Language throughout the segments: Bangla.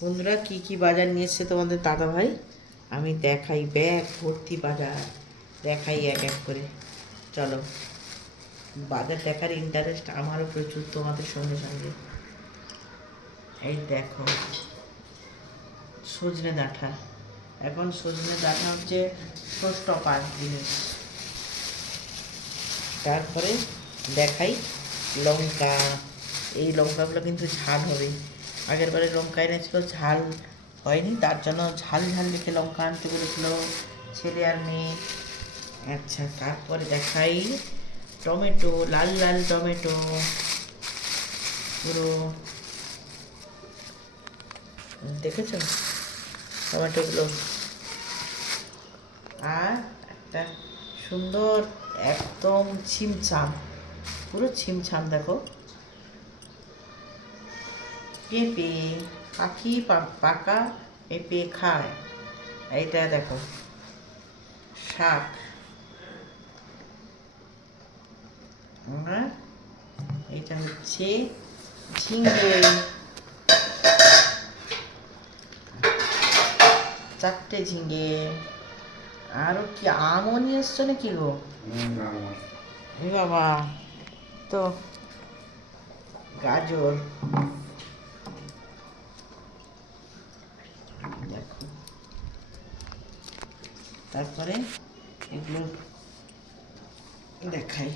বন্ধুরা, কি কি বাজার নিয়ে এসছে তোমাদের দাদা ভাই আমি দেখাই ব্যাগ, ভর্তি বাজার, দেখাই এক এক করে। চলো, বাজার দেখার ইন্টারেস্ট আমারও প্রচুর তোমাদের সঙ্গে সঙ্গে। এই দেখো, সজনে ডাঁটা এখন সজনে ডাঁটা হচ্ছে ষষ্ঠ পাঁচ জিনিস তারপরে দেখাই লঙ্কা। এই লঙ্কাগুলো কিন্তু ঝাল হবে আগের বারে লঙ্কা এনেছিল, ঝাল হয়নি, তার জন্য ঝাল ঝাল দেখে লঙ্কা আনতে বলেছিল ছেলে আর মেয়ে। আচ্ছা তারপরে দেখাই টমেটো, লাল লাল টমেটো। পুরো দেখেছ? টমেটোগুলো। আর একটা সুন্দর, একদম ছিমছাম, পুরো ছিমছাম দেখো। পেঁপে পাখি পাকা পেঁপে খায়। এইটা দেখো শাক। আর এটা হচ্ছে ঝিঙে। চারটে ঝিঙ্গে আরও কি আমও নিয়ে এসছো নাকি গো? বাবা তো গাজর। তারপরে এগুলো দেখাই।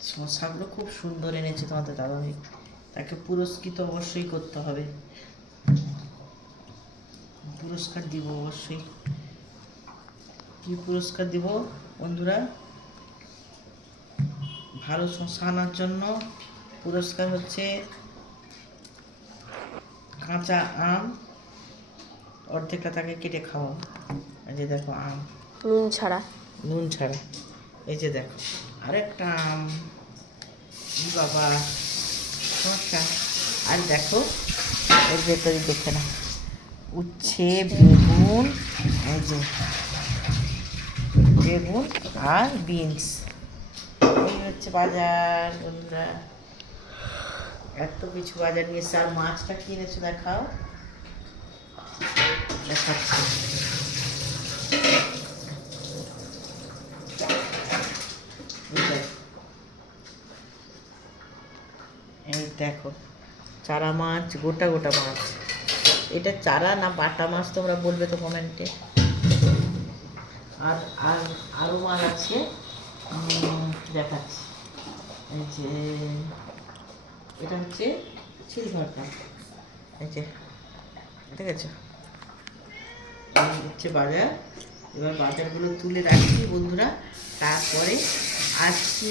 শশাগুলো খুব সুন্দর এনেছে তোমাদের দাদাভাই। তাকে পুরস্কৃত অবশ্যই করতে হবে। পুরস্কার দিব অবশ্যই। কি পুরস্কার দিব? বন্ধুরা, ভালো শশা আনার জন্য পুরস্কার হচ্ছে কাঁচা আম। অর্ধেকটা তাকে কেটে খাওয়া এই যে দেখো আম। নুন ছাড়া। নুন ছাড়া। এই যে দেখো আরেকটা আম। বাবা শসা আর দেখো এর ভেতরে দেখে না উচ্ছে বেগুন এই যে বেগুন আর বিনস। এই হচ্ছে বাজার বন্ধুরা। এত কিছু বাজার নিয়ে এসছে। আর মাছটা কিনেছো দেখাও। দেখাচ্ছি এই দেখো। এই দেখো, চারা মাছ, গোটা গোটা মাছ। এটা চারা না বাটা মাছ তোমরা বলবে তো কমেন্টে। আর আর আরও মাছ আছে। দেখাচ্ছি। এই যে, এটা হচ্ছে সিলভারটা এই যে ঠিক আছে হচ্ছে বাজার। এবার বাজারগুলো তুলে রাখছি বন্ধুরা। তারপরে আসছি।